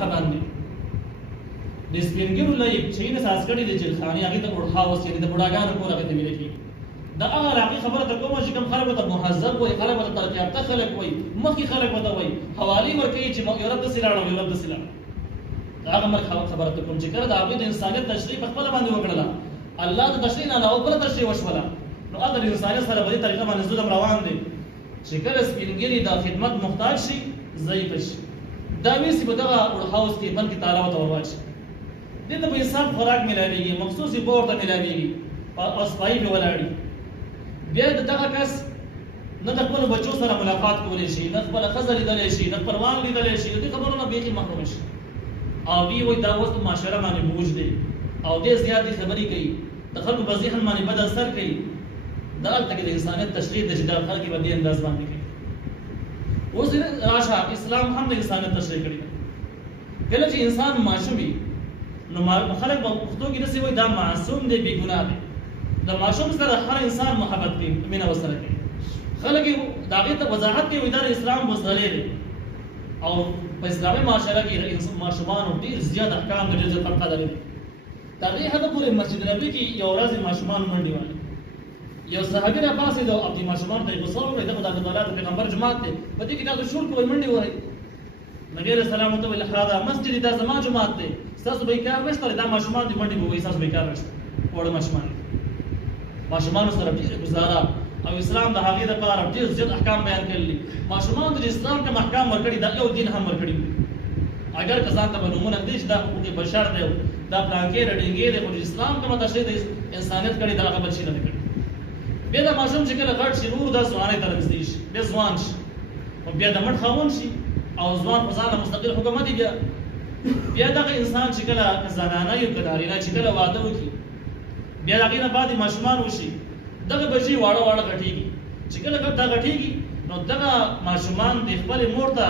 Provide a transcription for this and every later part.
خبرني د سپینګرو لای چې نه ساس کړي د جلخاني هغه ته ورخا اوس چې د بډاګانو کول هغه ته ویل کی دا هغه راقي خبره ته کوم چې کوم خلک ته مهذب وي خلک ته ترقی یافته خلک وي مخکې خلک وته وي حوالی ورکړي چې یو رب د سلاړو یو رب د سلاړو هغه مر خبره ته کوم چې کړه د هغه د انسانیت تشریح په خپل باندې وکړه الله د تشریح نه او بل تشریح وشوله نو هغه د انسانیت سره په دې طریقه باندې ظلم روان دي چې کله سپینګری د خدمت محتاج شي ضعیف شي دا ویسي په دغه هاوس کې بلکې تعالی وته ورواچي دې ته په حساب خوراک ملاويږي مخصوصي پور ته ملاويږي او سپای په ولاړی بیا دغه کس نه د خپل بچو سره ملاقات کولی شي نه خپل خزر لیدلی شي نه پروان لیدلی شي دې خبرونه بیخي محروم شي او دی وای دا اوس په معاشره باندې بوج دی او دې زیاتې خبرې کوي د خلکو په ذهن باندې بد اثر کوي دا البته د انسانیت تشریح د جدال خلک په دې انداز باندې کوي اوس راشه اسلام هم د انسانیت تشریح کړی کله چې انسان معصوم وي نو خلک په پښتو کې داسې وایي دا معصوم دی بې ګناه دی د معصوم سره هر انسان محبت کوي مینه ورسره کوي خلک د هغې ته وضاحت کوي دا د اسلام بزغلی دی او په اسلامي معاشره کې ماشومانو ډېر زیات احکام د ډېر زیات فرقه لري د هغې حده پورې مسجد نبوي کې یو ورځ ماشومان منډې والي یو صحابي راپاڅېد او د ماشومانو ته یې غوسه وکړه دغه د الله د پیغمبر جومات دی په دې کې تاسو شور کوئ منډې وهئ نبي علیه السلام ورته وویل هذا مسجد دا زما جومات دی ستاسو به یې کار نشته دا ماشومان دي منډې به وهي ستاسو به یې کار نشته وړه ماشومانو سره ډېره ګزاره او اسلام د هغې دپاره ډېر زیات احکام بیان کړي دي ماشومانو ته د اسلام کوم احکام ورکړي دا یو دین هم ورکړي اگر که ځان ته به نومونه ږدي چې دا حقوق بشر دی دا پلانکې رډینګې دی خو د اسلام کومه تشریح د انسانیت کړي دا هغه بل شي نه دی کړي بیا دا ماشوم چې کله غټ شي نور دا ځوانۍ ته رسېږي شي بیا ځوان شي او بیا د مټ خاوند شي او ځوان په ځانه مستقل حکومت یې بیا دغه انسان چې کله زنانه یو که نارینه چې کله واده وکړي بیا د هغې نه بعد ماشومان وشي دغه بچي واړه واړه غټېږي چې کله دا غټېږي نو دغه ماشومان د خپلې مور ته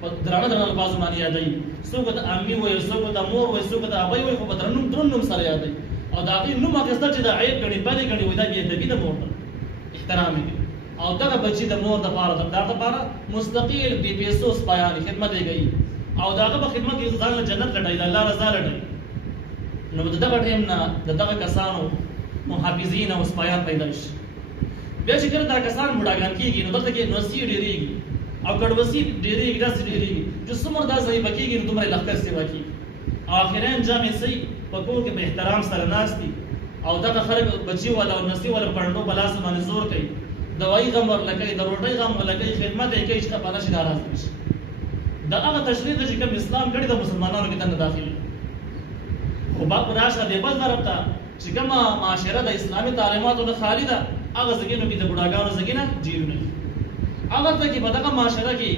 په درانه درانه الفاظو باندې یادوي څوک ورته امي وایي څوک ورته مور وایي څوک ورته ابۍ وایي خو په دروند نوم سره یادوي او د هغې نوم اخیستل چې دا عیب ګڼي بدې ګڼي وایي دا بېادبي د مور ته احترام یې کوي او دغه بچي د مور دپاره د پلار دپاره مستقل بې پیسو سپایانې خدمت یې کوي او د هغه په خدمت کې ځان له جنت لټوي د الله رضا لټوي نو د دغه ټیم نه د دغه کسانو محافظین او سپایان پیدا شي بیا چې کله دا کسان بوډاګان کېږي نو دلته کې نوسي ډېرېږي او ګډوسي ډېرېږي داسې ډېرېږي چې څومره دا ضعیفه کېږي نو دومره یې لښکر سیوا کېږي او اخري انجام یې صحیح په کور کې په احترام سره ناست دي او دغه خلک بچي والا او نسي والا پړنډو په لاس باندې زور کوي دوايي غم ورله کوي د روټۍ غم ورله کوي خدمت یې کوي چې خفه نه شي ناراض نه شي د هغه تشریح ده چې کوم اسلام کړي د مسلمانانو کې دننه داخلي خو راشه د بل طرف ته چې کومه معاشره د اسلامي تعلیماتو نه خالي ده هغه ځایونو کې د بوډاګانو ځایونه جیلونه دي هغلته کې په دغه معاشره کې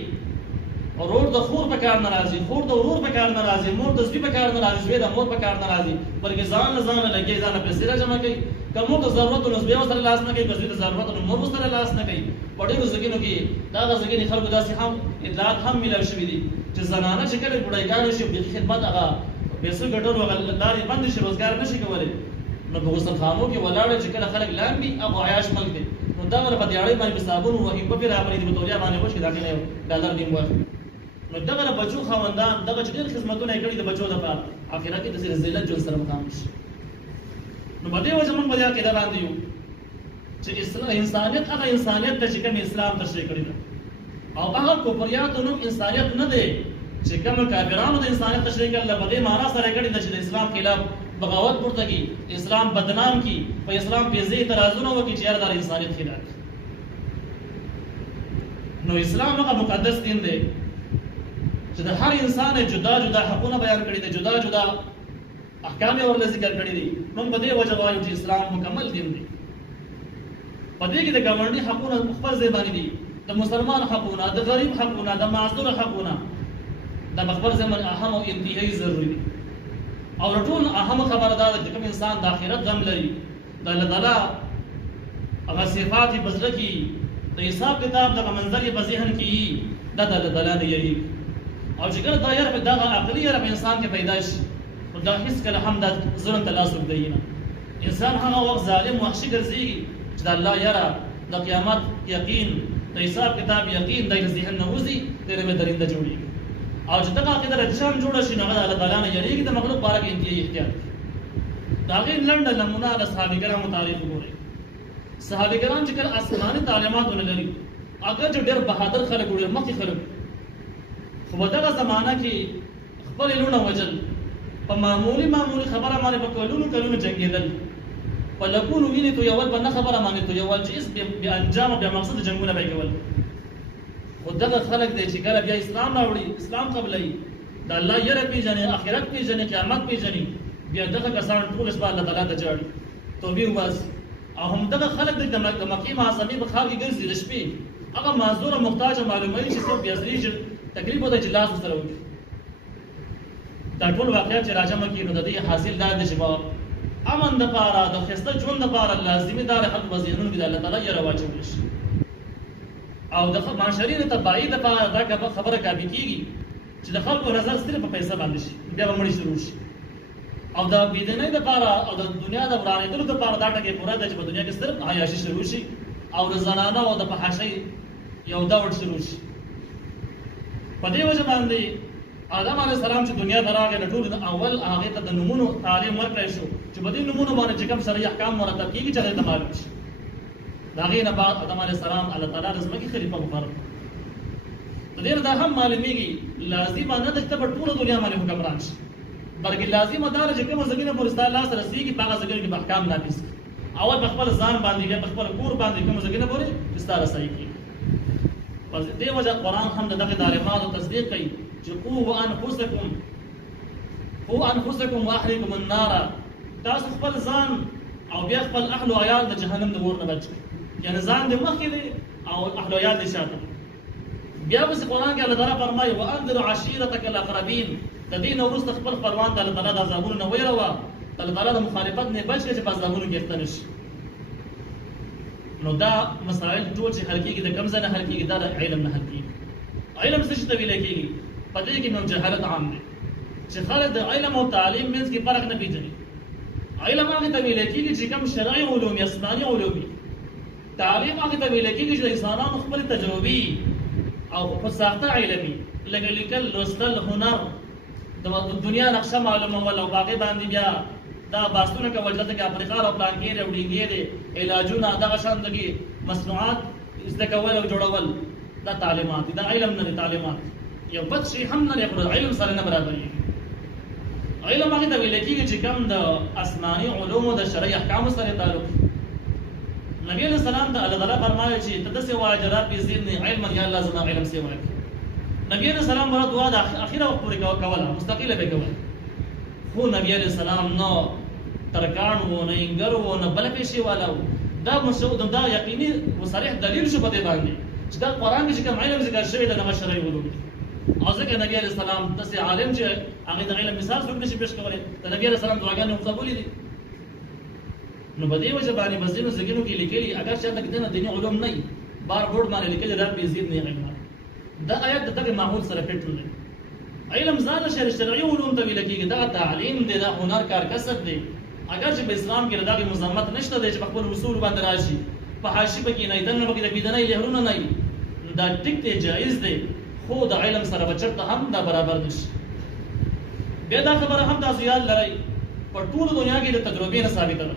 ورور د خور په کار نه راځي خور د ورور په کار نه راځي مور د زوی په کار نه راځي زوی د مور په کار نه راځي بلکې ځان له ځانه لګي ځان له پیسې راجمع کوي که مور د ضرورتو نو زوی ورسره لاس نه کوي که زوی د ضرورتو نو مور ورسره لاس نه کوي په ډېرو ځایونو کې دغه ځایونې خلکو داسې هم اطلاعات هم میلاو شوي دي چې زنانه چې کله بوډایګانې شي بېخي خدمت هغه پیسو ګټلو هغه لارې بندې شي روزګار نه شي کولی نو په غسلخانو کې ولاړه چې کله خلک لامبي هغه عیاش ملک دی نو دغه په دیاړۍ باندې په صابون وهي په پې راغلی دي په تولیا باندې وشي د هغې نه یو ډالر نیم واخلي نو دغه د بچو خاوندان دغه چې ډېر خدمتونه یې کړي د بچو دپاره آخرت کې داسې ذلت ژوند سره مخامخ شي نو په دې وجه موږ په دې عقیده باندې یو چې انسانیت هغه انسانیت ده چې کوم اسلام تشریح کړی ده او هغه کفریاتو نوم انسانیت نه دی چې کوم کافرانو د انسانیت تشریح کړل په دې معنا سره کړي ده چې د اسلام خلاف بغاوت پورته کړي اسلام بدنام کړي په اسلام پیزې اعتراضونه وکړي چې یاره دا انسانیت خلاف نو اسلام هغه مقدس دین دی چې د هر انسان جدا جدا حقونه بیان کړي دي جدا جدا احکام یې ورله ذکر کړي دي موږ په دې وجه وایو چې اسلام مکمل دین دی په دې کې د ګاونډي حقونه خپل ځای باندې دي د مسلمان حقونه د غریب حقونه د معذور حقونه دا خپل ځای باندې اهم او انتهایی ضروري دي او ټول اهم خبره دا ده چې کوم انسان د آخرت غم لري د الله تعالی هغه صفات یې په زړه کې د حساب کتاب دغه منظر یې په ذهن کې دا د الله تعالی نه یریږي او چې کله دا یره دغه عقلي یره په انسان کې پیدا شي نو دا هېڅ کله هم دا ظلم ته لاس اوږدوي نه انسان هغه وخت ظالم وحشي ګرځېږي چې د الله یره د قیامت یقین د حساب کتاب یقین د ذهن نه وځي ډېرې به درنده جوړېږي او چې دغه عقیده رجحان جوړه شي نو هغه الله تعالی نه یریږي د مخلوق باره کې انتهایی احتیاط دا غي لنډه نمونه د صحابه کرامو تاریخ وګورئ صحابه کرام چې کله آسماني تعلیمات ولري اگر چې ډېر بهادر خلک وي مخکې خلک خو دغه زمانہ کې خپل لونه وجل په معمولی خبره باندې په کلونو جنگیدل په لکونو ویني تو یول باندې خبره باندې تو یول چې به انجام به مقصد جنگونه به کول خو دغه خلک دی چې کله بیا اسلام راوړي اسلام قبلای د الله یره پیژنې آخرت پیژنې قیامت پیژنې بیا دغه کسان ټول شپه الله تعالی ته جاړي توبې وباسي او هم دغه خلک د مکې معظمې په خار کې ګرځي د شپې هغه معذور او محتاج معلوموي چې څوک بیا ځریږي تقریبا د جلاس سره وي دا ټول واقعیت چې راجمه کې نو د دې حاصل دا دی چې امن د پاره د خسته ژوند د پاره لازمي دار حق وزیرون کې د الله تعالی یره واچول شي او د معاشري د تبعی د پاره دا خبره کابي کیږي چې د خلکو نظر صرف په پیسې باندې شي بیا به مړی شروع شي او د بيدینۍ د پاره او د دنیا د ورانېدلو د پاره دا ټکي پوره د چې په دنیا کې صرف عیاشي شروع شي او د زنانه او د فحاشۍ یو دور شروع شي په دې وجه باندې آدم علیه السلام چې دنیا ته راغی ټول اول هغه ته د نمونو تعلیم ورکړی شو چې په دې نمونو باندې چې کوم شرعي احکام مرتب کیږي چې هغه ته معلوم شي د هغې نه بعد آدم علیه السلام الله تعالی د ځمکې خلیفه مقرر په دې دا هم معلومیږي لازمه نه ده چې په ټوله دنیا باندې حکمران شي بلکې لازمه دا ده چې کومه زمینه پورې ستا لاس رسېږي په هغه ځای کې به احکام نافظ کړي اول په خپل ځان باندې بیا په خپل کور باندې کومه زمینه پورې چې ستا رسایي کړي پس دې وجه قرآن هم دغه تعلیماتو تصدیق کوي چې قوا انفسکم واحریکم النار تاسو خپل ځان او بیا خپل اهل او عیال د جهنم د اور نه بچ یعنی ځان دې مخکې دی او اهل او عیال دې شاته بیا په قرآن کې الله تعالی فرمایي وانذر عشیرتک الاقربین د دې نو وروسته خپل خپلوان ته الله تعالی د عذابونو نه ویروه الله تعالی د مخالفت نه بچ چې په عذابونو کې اخته نشي نو دا مسائل ټول چې حل کېږي د کوم ځای نه حل کېږي دا د علم نه حل کېږي علم څه ته ویل کېږي په دې کې نو جهالت عام دی چې خلک د علم او تعلیم منځ کې فرق نه پیژني علم هغه ته ویل کېږي چې کوم شرعي علوم یا اسلامي علوم تعلیم هغه ته ویل کېږي چې انسانانو خپل تجربي او په ساخته علمي لکه لیکل لوستل هنر د دنیا نقشه معلومه ول او باقي باندې بیا دا باستونه کول دغه افریقا او پلانګیر او ډینګیر علاجونه دغه شاندګي مصنوعات زده کول او جوړول دا تعلیمات دا علم نه تعلیمات یو بد شي هم نه لري علم سره نه برابرې علم هغه د ویل کېږي چې کوم د آسماني علوم او د شرعي احکام سره تعلق نبی علیہ السلام ته الله تعالی فرمایي چې تدسه واجرات به زیدنی علم یا الله زما علم سی وایي نبی علیہ السلام ورته دعا د اخیره وخت پورې کوله مستقله به کوله خو نبی علیہ السلام نو ترکان وو نه انګر وو نه بل پیشي والا دا مسعود دا یقیني وصریح دلیل شو په دې باندې چې دا قران کې کوم علم ذکر شوی د نغه شرعي علوم او ځکه نبی علیہ السلام تاسو عالم چې هغه د علم مثال څوک نشي پیش کولای د نبی علیہ السلام دعاګانې قبول دي نو په دې وجه باندې مسجدونو زګینو کې لیکلي اگر چې دا دنه دیني علوم نه بار بورډ باندې لیکل رات به زید نه غږ دا آیات دغه معمول سره فټ نه علم ځان شرعي علوم ته ویل کېږي دا تعلیم دی دا هنر کار کسب دی اگر چې په اسلام کې دغه مزمت نشته دی چې په خپل اصول باندې راشي په حاشیه کې نه دنه په کې د بيدنۍ لهرونه نه دا ټیک ته جایز دی خو د علم سره بچته هم دا برابر نشي بیا دا خبره هم تاسو یاد لرئ په ټول دنیا کې د تجربې نه ثابته ده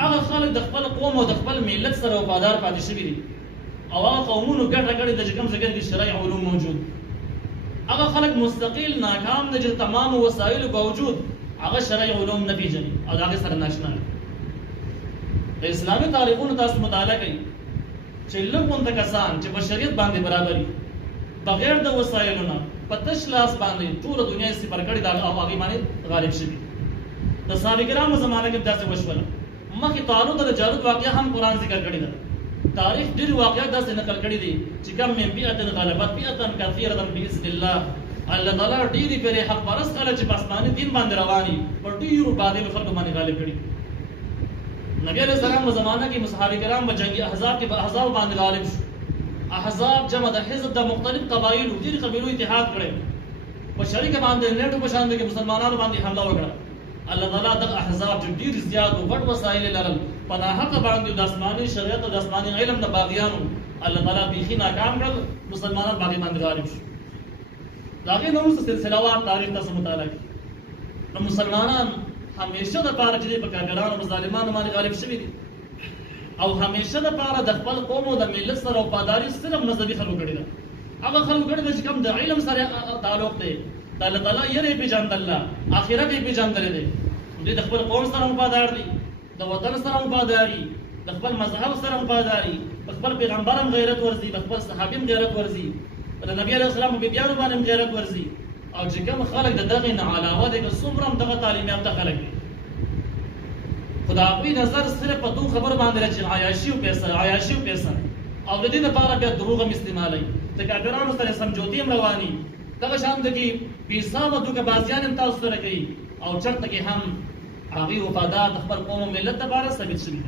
هغه خلک د خپل قوم او د خپل ملت سره وفادار پاتې شوي دي او هغه قومونو ګډه کړې د کوم ځای کې شرعي علوم موجود هغه خلک مستقل ناکام دي چې تمام وسایل باوجود هغه شرعي علوم نه پیژني او هغه سره ناشنا د اسلامي تاریخونو تاسو مطالعه کوي چې لږ کسان چې بشریت باندې برابري بغیر د وسایلو نه په تش لاس باندې ټول دنیا یې سپر کړې دا او هغه باندې غالب شوي د صحابه کرامو زمانه کې داسې وشول مخکې طالوت د جالوت واقعه هم قرآن ذکر کړی ده تاریخ ډېر واقعات داسې نقل کړي دي چې کم من فئة غلبت فئة كثيرة بإذن الله الله تعالی ډېرې پرې حق پرست خلک چې په آسماني دین باندې رواني په ډېرو باطلو خلکو باندې غالب کړي نبی علیہ السلام په زمانه کې صحابه کرام په جنگي احزاب کې په احزاب باندې غالب شو احزاب جمع د حزب د مختلف قبایل او ډېر قبیلو اتحاد کړي په شریک باندې نیټو په شان کې مسلمانانو باندې حمله وکړه الله تعالی د احزاب ډېر زیات او غټ وسایل لرل په حق باندې د آسماني شریعت او د آسماني علم د باغیانو الله تعالی بيخي ناکام کړل مسلمانان باقي باندې غالب شو داغه نو سلسله وار تاریخ تاسو مطالعه کړئ نو مسلمانان همیشه د پاره چې په کاګرانو او ظالمانو باندې غالب شوي دي او همیشه د پاره د خپل قوم او د ملت سره وفاداری صرف مذهبي خلکو کړی ده هغه خلکو کړی ده چې کوم د علم سره تعلق دی د الله تعالی یې پیژندل الله آخرت یې پیژندل دي دوی د خپل قوم سره وفادار دي د وطن سره وفاداری د خپل مذهب سره وفاداری د خپل پیغمبر هم غیرت ورزي د خپل صحابي هم غیرت ورزي د نبی علیه السلام په بیانو باندې هم غیرت ورزي او چې کوم خلک د دغه نه علاوه د څومره هم دغه تعلیم یافته خلک دي خدا په نظر صرف په دوه خبر باندې چې عیاشي او پیسې او د دې لپاره بیا دروغ هم استعمالوي د کاګرانو سره سمجوتي هم رواني دغه شان د کې پیسې او دوه بازیان هم تاسو سره کوي او چرته کې هم هغه وفادار د خپل قوم او ملت لپاره ثابت شوي